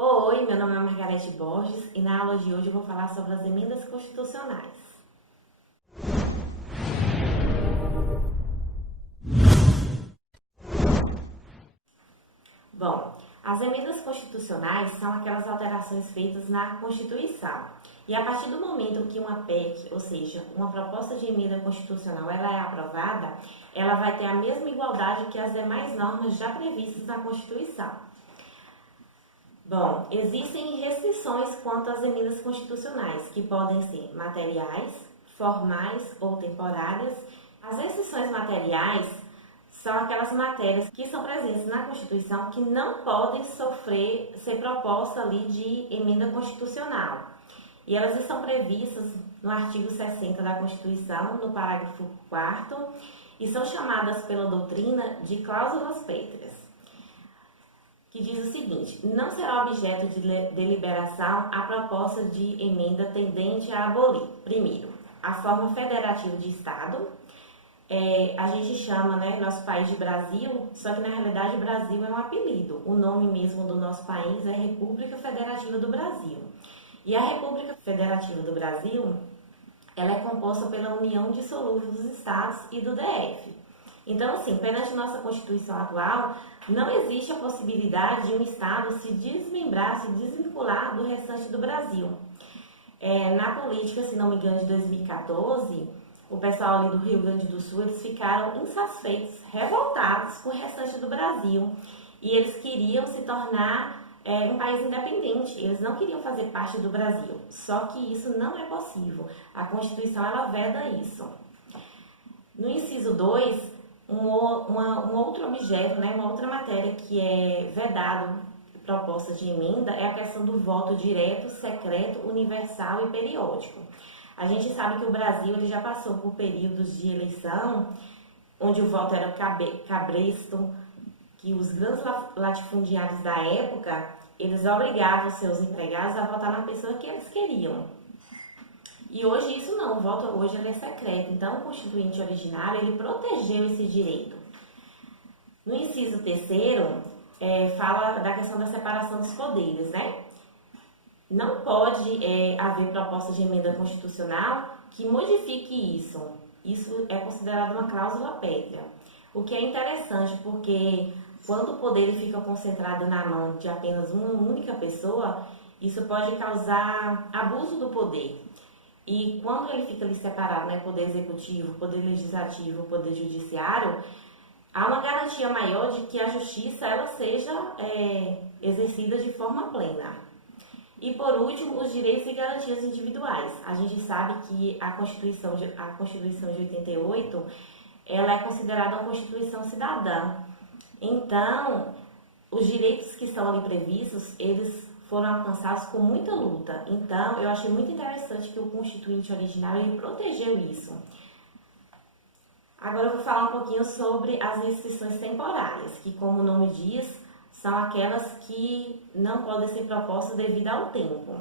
Oi, meu nome é Margarete Borges e na aula de hoje eu vou falar sobre as emendas constitucionais. Bom, as emendas constitucionais são aquelas alterações feitas na Constituição. E a partir do momento que uma PEC, ou seja, uma proposta de emenda constitucional, ela é aprovada, ela vai ter a mesma igualdade que as demais normas já previstas na Constituição. Bom, existem restrições quanto às emendas constitucionais, que podem ser materiais, formais ou temporárias. As restrições materiais são aquelas matérias que são presentes na Constituição que não podem ser proposta ali de emenda constitucional. E elas estão previstas no artigo 60 da Constituição, no parágrafo 4º, e são chamadas pela doutrina de cláusulas pétreas, que diz o seguinte: não será objeto de deliberação a proposta de emenda tendente a abolir, primeiro, a forma federativa de Estado. A gente chama, nosso país de Brasil, só que na realidade o Brasil é um apelido. O nome mesmo do nosso país é República Federativa do Brasil. E a República Federativa do Brasil, ela é composta pela união dissolúvel dos estados e do DF. Então, assim, perante nossa Constituição atual, não existe a possibilidade de um estado se desmembrar, se desvincular do restante do Brasil. Na política, se não me engano, de 2014, o pessoal ali do Rio Grande do Sul, eles ficaram insatisfeitos, revoltados com o restante do Brasil. E eles queriam se tornar um país independente, eles não queriam fazer parte do Brasil. Só que isso não é possível. A Constituição, ela veda isso. No inciso 2, um outro objeto, uma outra matéria que é vedado, proposta de emenda, é a questão do voto direto, secreto, universal e periódico. A gente sabe que o Brasil ele já passou por períodos de eleição onde o voto era cabresto, que os grandes latifundiários da época, eles obrigavam seus empregados a votar na pessoa que eles queriam. E hoje isso não, o voto hoje ele é secreto. Então o Constituinte originário ele protegeu esse direito. No inciso 3º, fala da questão da separação dos poderes, Não pode haver proposta de emenda constitucional que modifique isso. Isso é considerado uma cláusula pétrea. O que é interessante, porque quando o poder fica concentrado na mão de apenas uma única pessoa, isso pode causar abuso do poder. E quando ele fica ali separado, poder executivo, poder legislativo, poder judiciário, há uma garantia maior de que a justiça ela seja exercida de forma plena. E por último, os direitos e garantias individuais. A gente sabe que a Constituição de 88, ela é considerada uma Constituição cidadã. Então, os direitos que estão ali previstos, eles foram alcançados com muita luta. Então, eu achei muito interessante que o Constituinte originário ele protegeu isso. Agora eu vou falar um pouquinho sobre as restrições temporárias, que como o nome diz, são aquelas que não podem ser propostas devido ao tempo,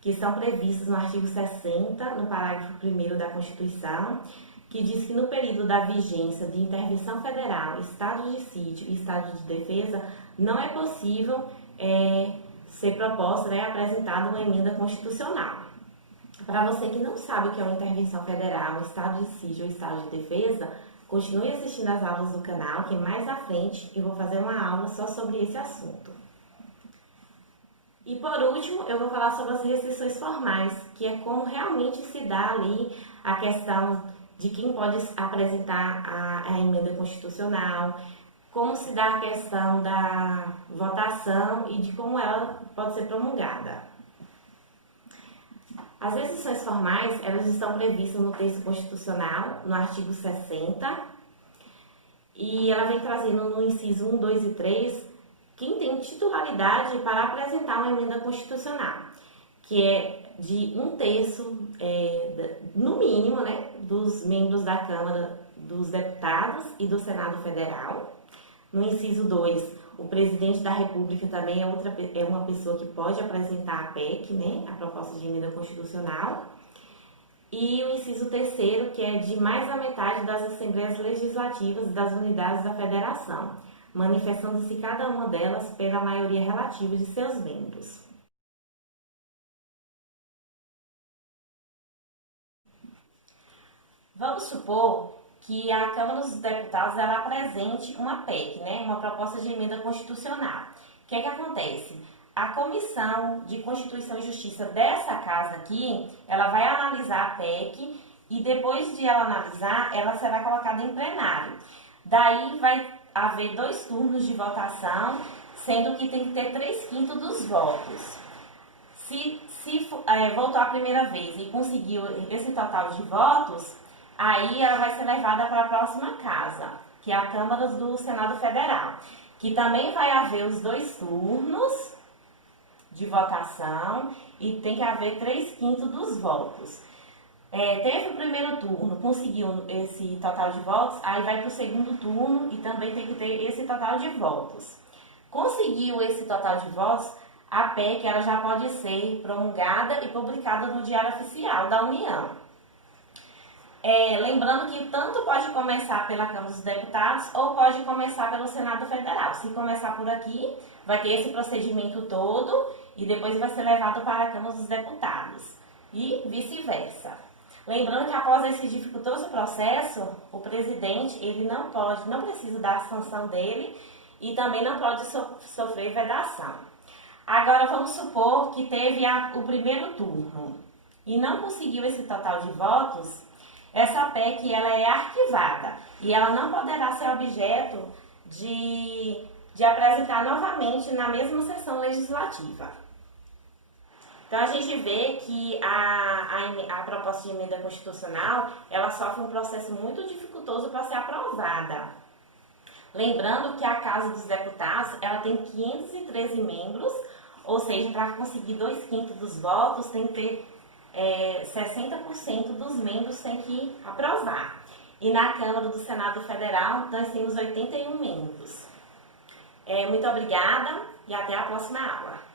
que estão previstas no artigo 60, no parágrafo 1º da Constituição, que diz que no período da vigência de intervenção federal, estado de sítio e estado de defesa, não é possível ser proposta, apresentada uma emenda constitucional. Para você que não sabe o que é uma intervenção federal, estado de sítio ou estado de defesa, continue assistindo as aulas do canal, que mais à frente eu vou fazer uma aula só sobre esse assunto. E por último, eu vou falar sobre as restrições formais, que é como realmente se dá ali a questão de quem pode apresentar a emenda constitucional, como se dá a questão da votação e de como ela pode ser promulgada. As restrições formais, elas estão previstas no texto constitucional, no artigo 60, e ela vem trazendo no inciso 1, 2 e 3, quem tem titularidade para apresentar uma emenda constitucional, que é de 1/3, no mínimo, dos membros da Câmara dos Deputados e do Senado Federal. No inciso 2, o presidente da República também é uma pessoa que pode apresentar a PEC, a proposta de emenda constitucional. E o inciso 3º, que é de mais da metade das Assembleias Legislativas das unidades da Federação. manifestando-se cada uma delas pela maioria relativa de seus membros. Vamos supor que a Câmara dos Deputados ela apresente uma PEC, né, uma proposta de emenda constitucional. O que é que acontece? A Comissão de Constituição e Justiça dessa casa aqui, ela vai analisar a PEC e depois de ela analisar, ela será colocada em plenário. Daí vai haver 2 turnos de votação, sendo que tem que ter 3/5 dos votos. Se votou a primeira vez e conseguiu esse total de votos, aí ela vai ser levada para a próxima casa, que é a Câmara do Senado Federal, que também vai haver os 2 turnos de votação e tem que haver 3/5 dos votos. Teve o primeiro turno, conseguiu esse total de votos, aí vai para o segundo turno e também tem que ter esse total de votos. Conseguiu esse total de votos, a PEC ela já pode ser promulgada e publicada no Diário Oficial da União. Lembrando que tanto pode começar pela Câmara dos Deputados ou pode começar pelo Senado Federal. Se começar por aqui, vai ter esse procedimento todo e depois vai ser levado para a Câmara dos Deputados e vice-versa. Lembrando que após esse dificultoso processo, o presidente ele não precisa dar a sanção dele e também não pode sofrer vedação. Agora vamos supor que teve o primeiro turno e não conseguiu esse total de votos. Essa PEC ela é arquivada e ela não poderá ser objeto de apresentar novamente na mesma sessão legislativa. Então a gente vê que a proposta de emenda constitucional ela sofre um processo muito dificultoso para ser aprovada. Lembrando que a Casa dos Deputados ela tem 513 membros, ou seja, para conseguir 2/5 dos votos tem que ter 60% dos membros tem que aprovar. E na Câmara do Senado Federal, nós temos 81 membros. Muito obrigada e até a próxima aula.